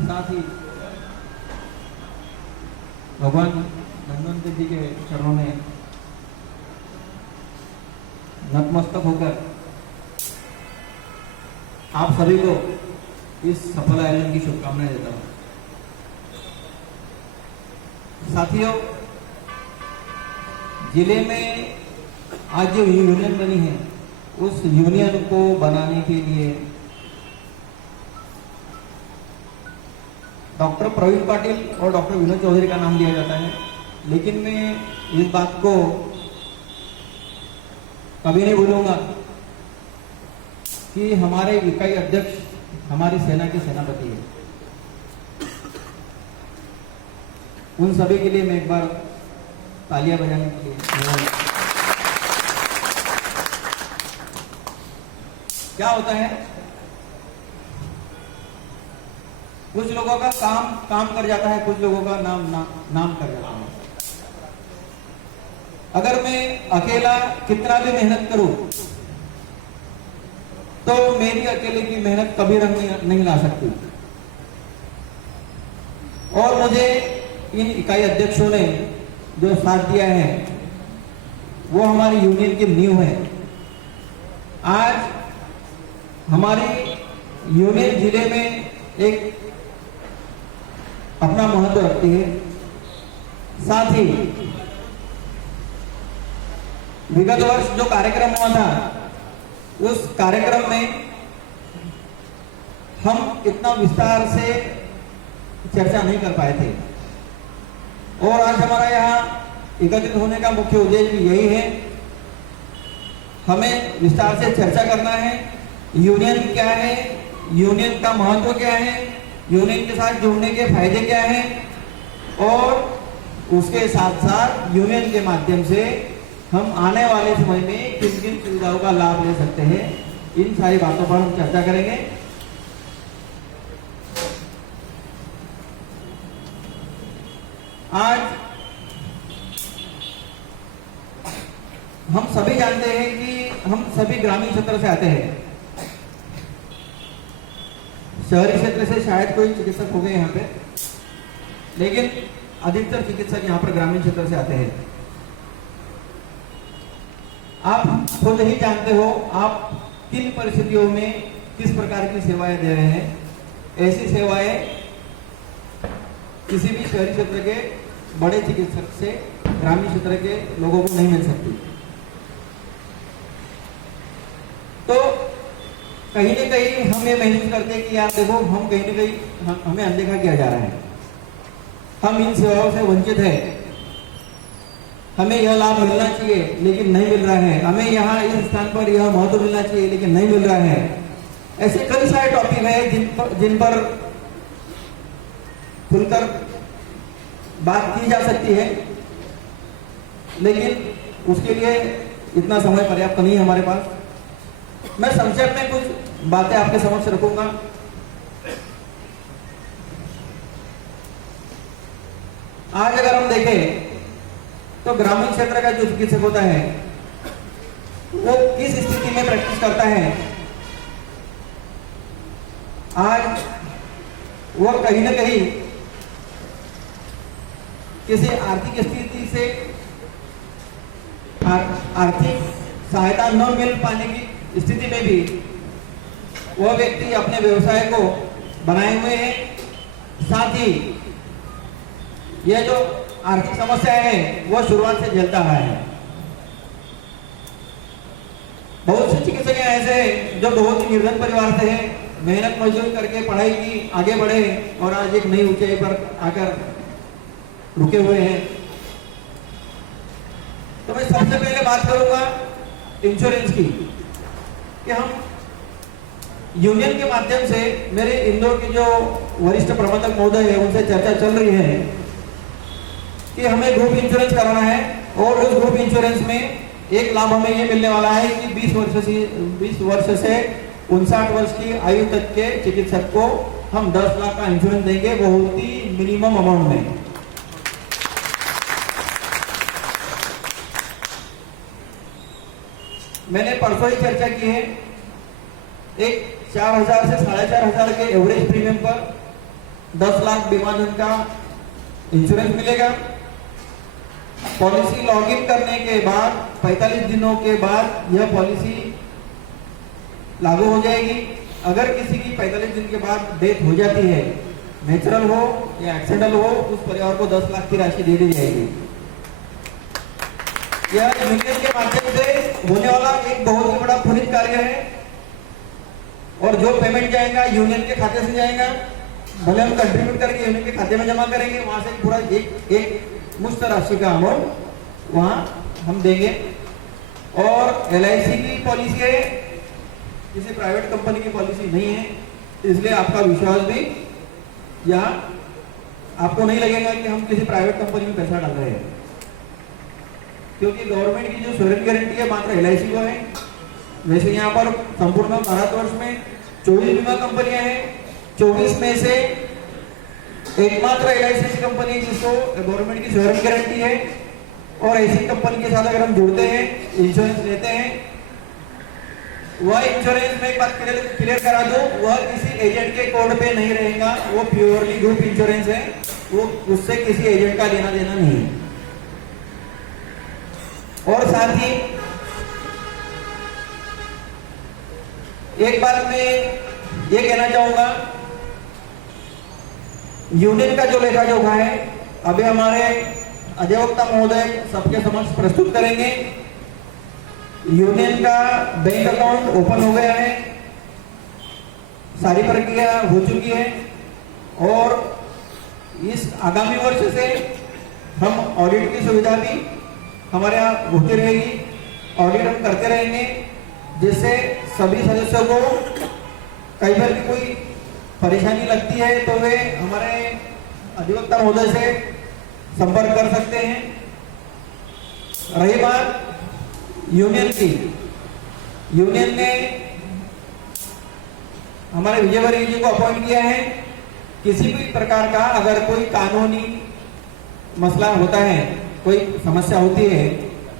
साथ ही भगवान धन्वंतरि जी के चरणों में नतमस्तक होकर आप सभी को इस सफल आयोजन की शुभकामनाएं देता हूं। साथियों, जिले में आज जो यूनियन बनी है, उस यूनियन को बनाने के लिए डॉक्टर प्रवीण पाटिल और डॉक्टर विनोद चौधरी का नाम लिया जाता है, लेकिन मैं इस बात को कभी नहीं भूलूंगा कि हमारे इकाई अध्यक्ष हमारी सेना के सेनापति है। उन सभी के लिए मैं एक बार तालियां बजाने के लिए। क्या होता है, कुछ लोगों का काम कर जाता है, कुछ लोगों का नाम कर जाता है। अगर मैं अकेला कितना भी मेहनत करूं तो मेरी अकेले की मेहनत कभी रंग नहीं ला सकती। और मुझे इन इकाई अध्यक्षों ने जो साथ दिया है वो हमारी यूनियन की नींव है। आज हमारी यूनियन जिले में एक अपना महत्व रखती है। साथ ही विगत वर्ष जो कार्यक्रम हुआ था, उस कार्यक्रम में हम इतना विस्तार से चर्चा नहीं कर पाए थे, और आज हमारा यहाँ एकत्रित होने का मुख्य उद्देश्य भी यही है। हमें विस्तार से चर्चा करना है, यूनियन क्या है, यूनियन का महत्व क्या है, यूनियन के साथ जुड़ने के फायदे क्या हैं, और उसके साथ साथ यूनियन के माध्यम से हम आने वाले समय में किन किन सुविधाओं का लाभ ले सकते हैं। इन सारी बातों पर हम चर्चा करेंगे। आज हम सभी जानते हैं कि हम सभी ग्रामीण क्षेत्र से आते हैं। शहरी क्षेत्र से शायद कोई चिकित्सक हो गए यहाँ पे, लेकिन अधिकतर चिकित्सक यहाँ पर ग्रामीण क्षेत्र से आते हैं। आप खुद ही जानते हो आप किन परिस्थितियों में किस प्रकार की सेवाएं दे रहे हैं। ऐसी सेवाएं किसी भी शहरी क्षेत्र के बड़े चिकित्सक से ग्रामीण क्षेत्र के लोगों को नहीं मिल सकती। तो कहीं न कहीं हम ये महसूस करते हैं कि यार देखो, हम कहीं न कहीं हमें अनदेखा किया जा रहा है, हम इन सेवाओं से वंचित हैं। हमें यह लाभ मिलना चाहिए लेकिन नहीं मिल रहा है, हमें यहाँ इस स्थान पर यह महत्व मिलना चाहिए लेकिन नहीं मिल रहा है। ऐसे कई सारे टॉपिक हैं जिन पर खुलकर बात की जा सकती है, लेकिन उसके लिए इतना समय पर्याप्त नहीं है हमारे पास। मैं संक्षेप में कुछ बातें आपके समक्ष रखूंगा। आज अगर हम देखें तो ग्रामीण क्षेत्र का जो चिकित्सक होता है वो किस स्थिति में प्रैक्टिस करता है। आज वो कहीं ना कहीं किसी आर्थिक स्थिति से आर्थिक सहायता न मिल पाने की स्थिति में भी वह व्यक्ति अपने व्यवसाय को बनाए हुए है। साथ ही यह जो आर्थिक समस्याएं हैं वो शुरुआत से झेलता रहा है। बहुत से चिकित्सक ऐसे हैं जो बहुत ही निर्धन परिवार से हैं, मेहनत मजदूरी करके पढ़ाई की, आगे बढ़े और आज एक नई ऊंचाई पर आकर रुके हुए हैं। तो मैं सबसे पहले बात करूंगा इंश्योरेंस की, कि हम यूनियन के माध्यम से मेरे इंदौर के जो वरिष्ठ प्रबंधक महोदय है उनसे चर्चा चल रही है कि हमें ग्रुप इंश्योरेंस कराना है, और उस ग्रुप इंश्योरेंस में एक लाभ हमें ये मिलने वाला है कि 20 वर्ष से 59 वर्ष की आयु तक के चिकित्सक को हम 10 लाख का इंश्योरेंस देंगे, बहुत ही मिनिमम अमाउंट में। मैंने परसों ही चर्चा की है, एक 4000 से 4500 के एवरेज प्रीमियम पर 10 लाख बीमा धन का इंश्योरेंस मिलेगा। पॉलिसी लॉगिन करने के बाद 45 दिनों के बाद यह पॉलिसी लागू हो जाएगी। अगर किसी की 45 दिन के बाद डेथ हो जाती है, नेचुरल हो या एक्सीडेंटल हो, उस परिवार को 10 लाख की राशि दे दी जाएगी। यह यूनियन के माध्यम से होने वाला एक बहुत ही बड़ा पुनीत कार्य है और जो पेमेंट जाएगा यूनियन के खाते से जाएगा। भले हम कंट्रीब्यूट करके यूनियन के खाते में जमा करेंगे, वहां से पूरा एक मुश्त राशि का अमाउंट वहां हम देंगे। और LIC की पॉलिसी है, किसी प्राइवेट कंपनी की पॉलिसी नहीं है, इसलिए आपका विश्वास भी यहाँ आपको नहीं लगेगा कि हम किसी प्राइवेट कंपनी में पैसा डाल रहे हैं, क्योंकि गवर्नमेंट की जो सोवरेन गारंटी है मात्र LIC को है। वैसे यहाँ पर संपूर्ण भारतवर्ष में 24 बीमा कंपनियां हैं। 24 में से एकमात्र LIC कंपनी जिसको गवर्नमेंट की सोवरेन गारंटी है, और ऐसी कंपनी के साथ अगर हम जुड़ते हैं, इंश्योरेंस लेते हैं, वह इंश्योरेंस में एक बात क्लियर करा दो, वह किसी एजेंट के कोड पे नहीं रहेगा। वो प्योरली ग्रुप इंश्योरेंस है, वो उससे किसी एजेंट का लेना देना नहीं है। और साथ ही एक बात मैं ये कहना चाहूंगा, यूनियन का जो लेखा जोखा है अभी हमारे अधिवक्ता महोदय सबके समक्ष प्रस्तुत करेंगे। यूनियन का बैंक अकाउंट ओपन हो गया है, सारी प्रक्रिया हो चुकी है और इस आगामी वर्ष से हम ऑडिट की सुविधा भी हमारे यहाँ होती रहेगी। ऑडिट हम करते रहेंगे, जिससे सभी सदस्यों को कई बार भी कोई परेशानी लगती है तो वे हमारे अधिवक्ता महोदय से संपर्क कर सकते हैं। रही बात यूनियन की, यूनियन ने हमारे विजय वर्गीय जी को अपॉइंट किया है। किसी भी प्रकार का अगर कोई कानूनी मसला होता है, कोई समस्या होती है,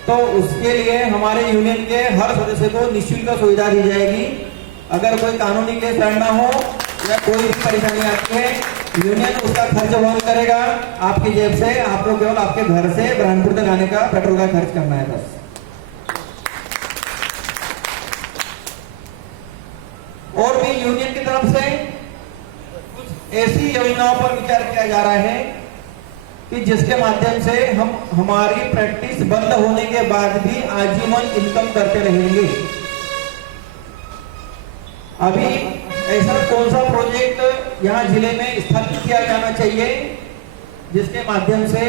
तो उसके लिए हमारे यूनियन के हर सदस्य को निःशुल्क सुविधा दी जाएगी। अगर कोई कानूनी केस लड़ना हो या कोई भी परेशानी आती है, यूनियन उसका खर्च वहन करेगा आपकी जेब से। आपको केवल आपके घर से ब्रह्मपुर तक आने का पेट्रोल का खर्च करना है बस। और भी यूनियन की तरफ से कुछ ऐसी योजनाओं पर विचार किया जा रहा है कि जिसके माध्यम से हम हमारी प्रैक्टिस बंद होने के बाद भी आजीवन इनकम करते रहेंगे। अभी ऐसा कौन सा प्रोजेक्ट यहाँ जिले में स्थापित किया जाना चाहिए जिसके माध्यम से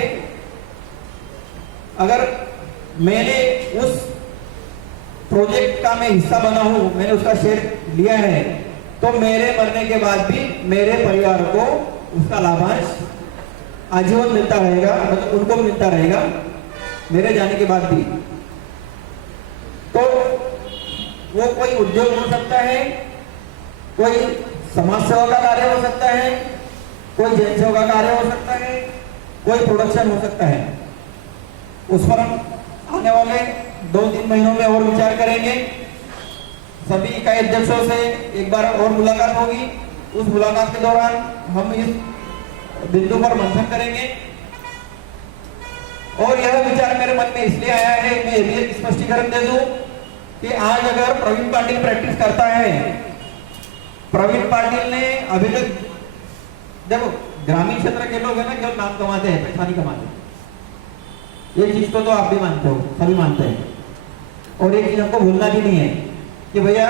अगर मैंने उस प्रोजेक्ट का मैं हिस्सा बना हूं, मैंने उसका शेयर लिया है, तो मेरे मरने के बाद भी मेरे परिवार को उसका लाभांश आजीवन मिलता रहेगा, मतलब उनको मिलता रहेगा मेरे जाने के बाद भी। तो वो कोई उद्योग हो सकता है, कोई समाज सेवा का कार्य हो सकता है, कोई जन सेवा का कार्य हो सकता है, कोई प्रोडक्शन हो सकता है। उस पर हम आने वाले 2-3 महीनों में और विचार करेंगे। सभी इकाई अध्यक्षों से एक बार और मुलाकात होगी। उस मुलाकात के दौरान हम इस बिंदु पर मंथन करेंगे। और यह विचार मेरे मन में इसलिए आया है, मैं ये भी स्पष्टीकरण दे दूं कि आज अगर प्रवीण पाटिल प्रैक्टिस करता है, प्रवीण पाटिल ने अभी तक, देखो ग्रामीण क्षेत्र के लोग है ना, केवल नाम कमाते हैं, पैसा नहीं कमाते। ये चीज तो आप भी मानते हो, सभी मानते हैं। और एक चीज हमको भूलना भी नहीं है कि भैया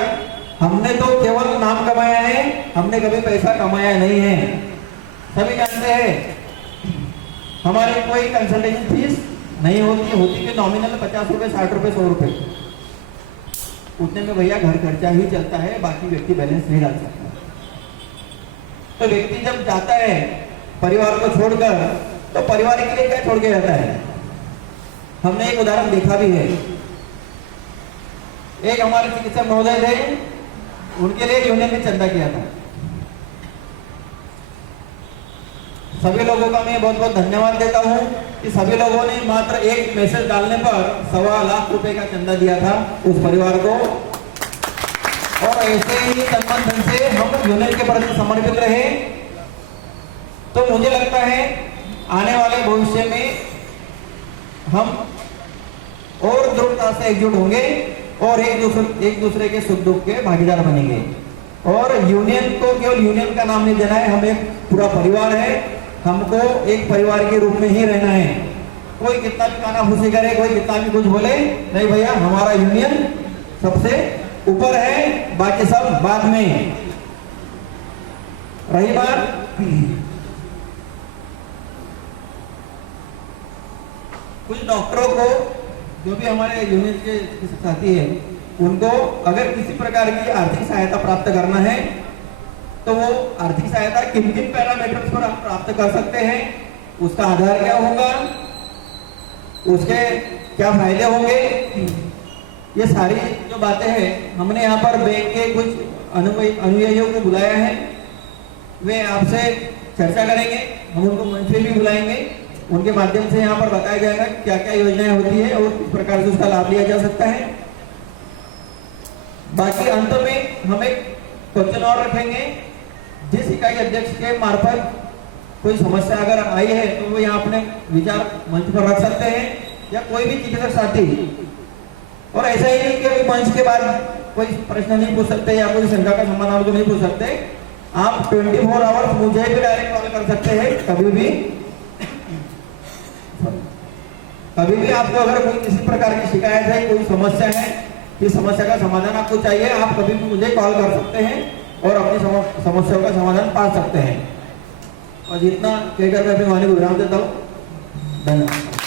हमने तो केवल नाम कमाया है, हमने कभी पैसा कमाया नहीं है। सभी जानते हैं हमारी कोई कंसल्टेशन फीस नहीं होती कि नॉमिनल 50 रुपए, 60 रुपए, 100 रुपए, उतने में भैया घर खर्चा ही चलता है, बाकी व्यक्ति बैलेंस नहीं डाल सकता। तो व्यक्ति जब जाता है परिवार को छोड़कर, तो परिवार के लिए क्या छोड़ के जाता है? हमने एक उदाहरण देखा भी है। एक हमारे चिकित्सक महोदय थे, उनके लिए यूनियन ने चंदा किया था। सभी लोगों का मैं बहुत बहुत धन्यवाद देता हूं कि सभी लोगों ने मात्र एक मैसेज डालने पर 1.25 लाख रुपए का चंदा दिया था उस परिवार को। और ऐसे ही तन मन धन से हम यूनियन के प्रति समर्पित रहे तो मुझे लगता है आने वाले भविष्य में हम और दृढ़ता से एकजुट होंगे और एक दूसरे के सुख दुख के भागीदार बनेंगे। और यूनियन को केवल यूनियन का नाम नहीं देना है, हम एक पूरा परिवार है, हमको एक परिवार के रूप में ही रहना है। कोई कितना भी काना फूसी करे, कोई कितना भी कुछ बोले, नहीं भैया, हमारा यूनियन सबसे ऊपर है, बाकी सब बाद में। रही बात कुछ डॉक्टरों को, जो भी हमारे यूनियन के साथी है, उनको अगर किसी प्रकार की आर्थिक सहायता प्राप्त करना है तो वो आर्थिक सहायता किन किन पैरामीटर्स पर आप प्राप्त कर सकते हैं, उसका आधार क्या होगा, उसके क्या फायदे होंगे, ये सारी जो बातें हैं हमने यहाँ पर बैंक के कुछ अनुयायियों को बुलाया है, वे आपसे चर्चा करेंगे, हम उनको मंच पे भी बुलाएंगे, उनके माध्यम से यहाँ पर बताया जाएगा क्या क्या योजनाएं होती है और किस प्रकार से उसका लाभ लिया जा सकता है। बाकी अंत में हम एक क्वेश्चन और रखेंगे, जिस इकाई अध्यक्ष के मार्फत कोई समस्या अगर आई है तो वो यहाँ अपने विचार मंच पर रख सकते हैं, या कोई भी चिकित्सक साथी। और ऐसा ही नहीं कि मंच के बाद कोई प्रश्न नहीं पूछ सकते या कोई शंका का समाधान तो नहीं पूछ सकते, आप 24 आवर्स मुझे भी डायरेक्ट कॉल कर सकते हैं, कभी भी आपको अगर कोई किसी प्रकार की शिकायत है, कोई समस्या है, इस समस्या का समाधान आपको चाहिए, आप कभी भी मुझे कॉल कर सकते हैं और अपनी समस्याओं का समाधान पा सकते हैं। और जितना कहकर मैं अपनी वाणी को विराम देता हूँ। धन्यवाद।